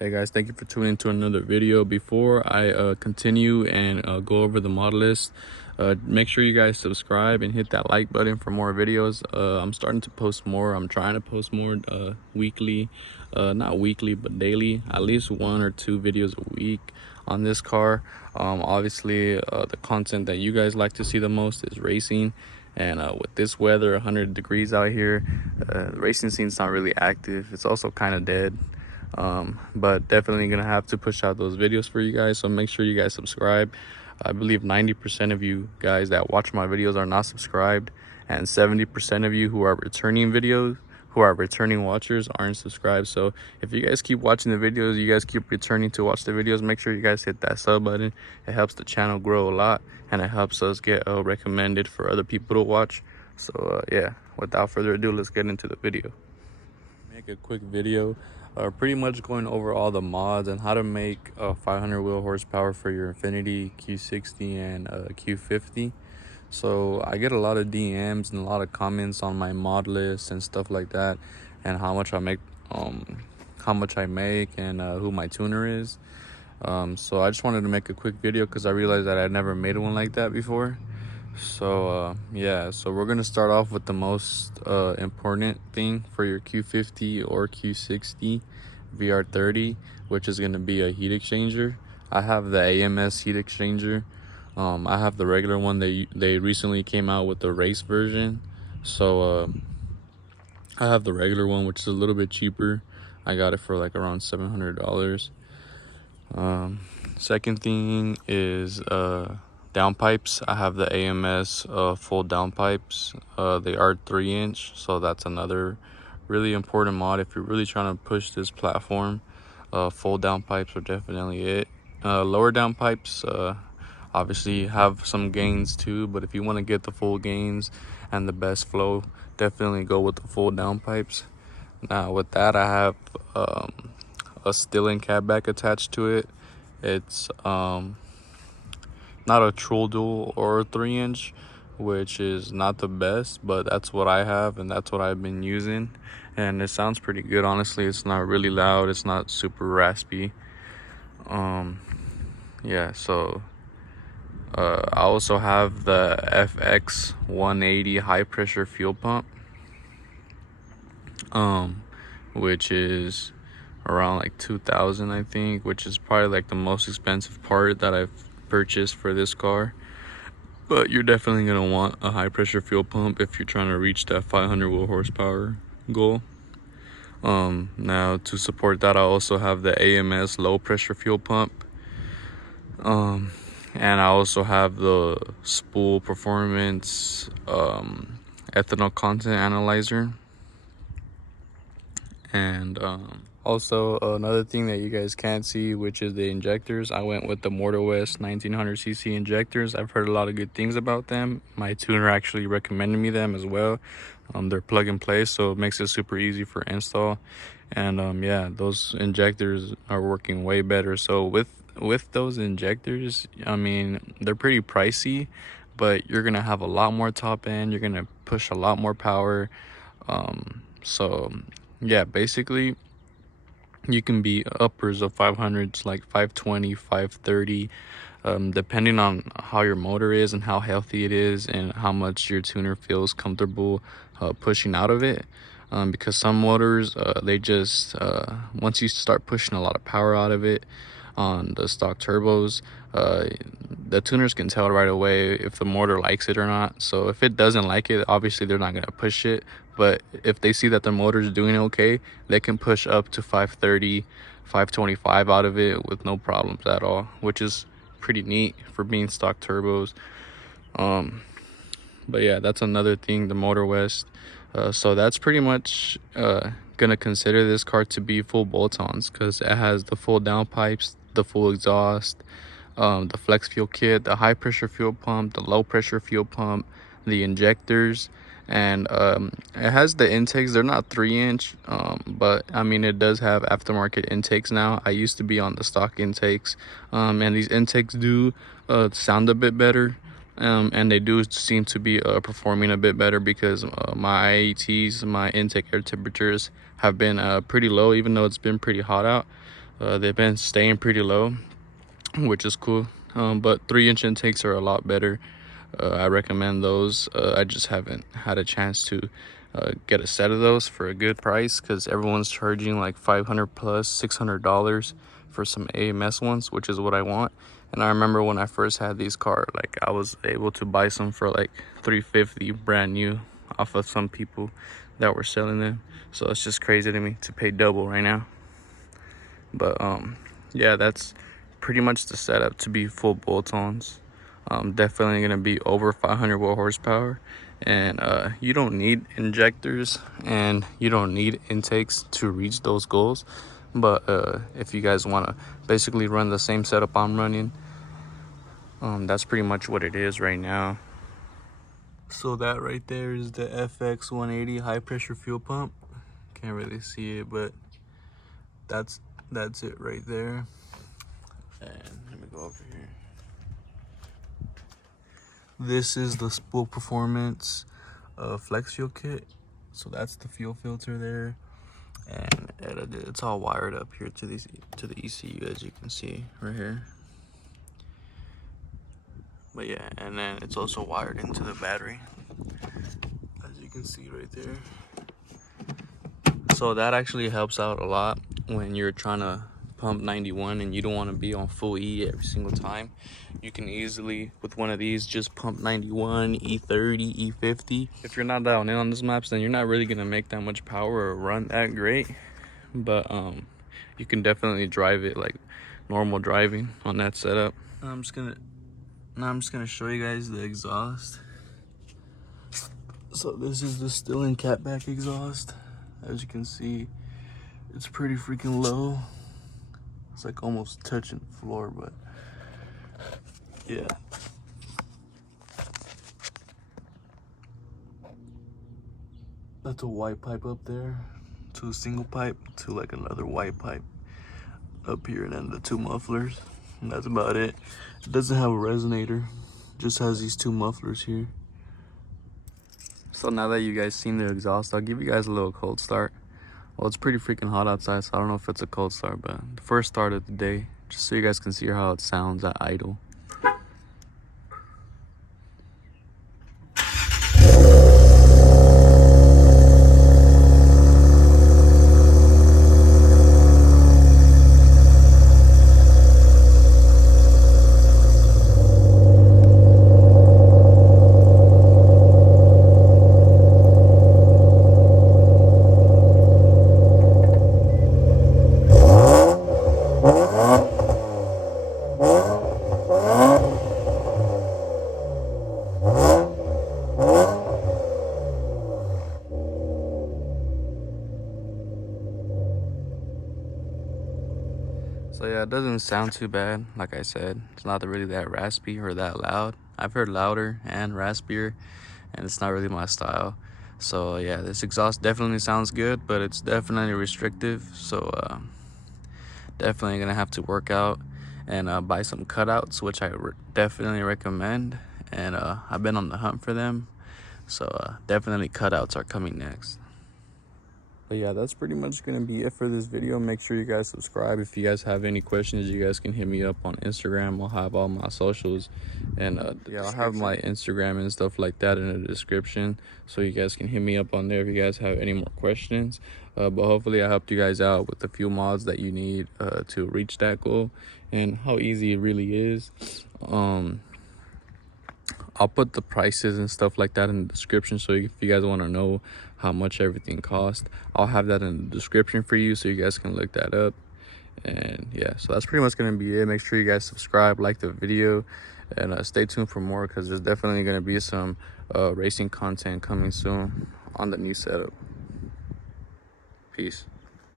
Hey guys, thank you for tuning into another video. Before I continue and go over the mod list, make sure you guys subscribe and hit that like button for more videos. I'm starting to post more. I'm trying to post more weekly, not weekly but daily, at least 1 or 2 videos a week on this car. Obviously the content that you guys like to see the most is racing, and with this weather, 100 degrees out here, the racing scene's not really active. It's also kind of dead. But definitely gonna have to push out those videos for you guys, so make sure you guys subscribe. I believe 90% of you guys that watch my videos are not subscribed, and 70% of you who are returning watchers aren't subscribed. So if you guys keep watching the videos, you guys keep returning to watch the videos, make sure you guys hit that sub button. It helps the channel grow a lot, and it helps us get recommended for other people to watch. So yeah, without further ado, let's get into the video. Make a quick video pretty much going over all the mods and how to make 500 wheel horsepower for your Infiniti Q60 and Q50. So I get a lot of DMs and a lot of comments on my mod list and stuff like that, and how much I make and who my tuner is. So I just wanted to make a quick video because I realized that I'd never made one like that before. So yeah, so we're gonna start off with the most important thing for your Q50 or Q60 VR30, which is gonna be a heat exchanger. I have the AMS heat exchanger. I have the regular one. They recently came out with the race version, so I have the regular one, which is a little bit cheaper. I got it for like around $700. Second thing is downpipes. I have the AMS full downpipes. They are 3-inch, so that's another really important mod if you're really trying to push this platform. Full downpipes are definitely it. Lower downpipes obviously have some gains too, but if you want to get the full gains and the best flow, definitely go with the full downpipes. Now with that, I have a stillen catback attached to it. It's not a true dual or a 3-inch, which is not the best, but that's what I have and that's what I've been using, and it sounds pretty good. Honestly, it's not really loud, it's not super raspy. Yeah, so I also have the FX 180 high pressure fuel pump, which is around like 2,000, I think, which is probably like the most expensive part that I've purchased for this car. But you're definitely gonna want a high pressure fuel pump if you're trying to reach that 500 wheel horsepower goal. Now to support that, I also have the AMS low pressure fuel pump, and I also have the spool performance ethanol content analyzer. And also another thing that you guys can't see, which is the injectors. I went with the Motor West 1900cc injectors. I've heard a lot of good things about them. My tuner actually recommended me them as well. They're plug and play, so it makes it super easy for install. And yeah, those injectors are working way better. So with those injectors, I mean, they're pretty pricey, but you're gonna have a lot more top end. You're gonna push a lot more power. So yeah, basically you can be uppers of 500s, like 520, 530, depending on how your motor is and how healthy it is and how much your tuner feels comfortable pushing out of it. Because some motors, they just once you start pushing a lot of power out of it on the stock turbos, the tuners can tell right away if the motor likes it or not. So if it doesn't like it, obviously they're not going to push it, but if they see that the motor is doing okay, they can push up to 530, 525 out of it with no problems at all, which is pretty neat for being stock turbos. But yeah, that's another thing, the Motor West. So that's pretty much gonna consider this car to be full bolt-ons, because it has the full downpipes, the full exhaust, the flex fuel kit, the high pressure fuel pump, the low pressure fuel pump, the injectors, and it has the intakes. They're not 3-inch, but I mean, it does have aftermarket intakes now. I used to be on the stock intakes, and these intakes do sound a bit better. And they do seem to be performing a bit better, because my IATs, my intake air temperatures, have been pretty low, even though it's been pretty hot out. They've been staying pretty low, which is cool. But 3-inch intakes are a lot better. I recommend those. I just haven't had a chance to get a set of those for a good price, because everyone's charging like $500 plus $600 for some AMS ones, which is what I want. And I remember when I first had these cars, like I was able to buy some for like $350 brand new off of some people that were selling them. So it's just crazy to me to pay double right now. But yeah, that's pretty much the setup to be full bolt-ons. Definitely gonna be over 500 watt horsepower, and you don't need injectors and you don't need intakes to reach those goals. But if you guys want to basically run the same setup I'm running, that's pretty much what it is right now. So that right there is the FX 180 high pressure fuel pump. Can't really see it, but that's it right there. And let me go over here. This is the Spool Performance flex fuel kit. So that's the fuel filter there, and it's all wired up here to the ECU, as you can see right here. But yeah, and then it's also wired into the battery, as you can see right there. So that actually helps out a lot when you're trying to pump 91 and you don't want to be on full E every single time. You can easily, with one of these, just pump 91, E30, E50. If you're not dialed in on these maps, then you're not really going to make that much power or run that great. But you can definitely drive it like normal driving on that setup. I'm just gonna show you guys the exhaust. So this is the Stillen catback exhaust. As you can see, it's pretty freaking low. It's like almost touching the floor, but yeah. That's a white pipe up there, to a single pipe, to like another white pipe up here, and then the two mufflers. And that's about it. It doesn't have a resonator, just has these two mufflers here. So now that you guys seen the exhaust, I'll give you guys a little cold start. Well, it's pretty freaking hot outside, so I don't know if it's a cold start, but the first start of the day, just so you guys can see how it sounds at idle. So yeah, it doesn't sound too bad. Like I said, it's not really that raspy or that loud. I've heard louder and raspier, and it's not really my style. So yeah, this exhaust definitely sounds good, but it's definitely restrictive. So definitely gonna have to work out and buy some cutouts, which I definitely recommend. And I've been on the hunt for them. So definitely cutouts are coming next. But yeah, that's pretty much going to be it for this video. Make sure you guys subscribe. If you guys have any questions, you guys can hit me up on Instagram. I'll have all my socials, and yeah, I'll have my Instagram and stuff like that in the description, so you guys can hit me up on there if you guys have any more questions. But hopefully I helped you guys out with a few mods that you need to reach that goal, and how easy it really is. I'll put the prices and stuff like that in the description, so if you guys want to know how much everything costs, I'll have that in the description for you, so you guys can look that up. And yeah, so that's pretty much going to be it. Make sure you guys subscribe, like the video, and stay tuned for more, because there's definitely going to be some racing content coming soon on the new setup. Peace.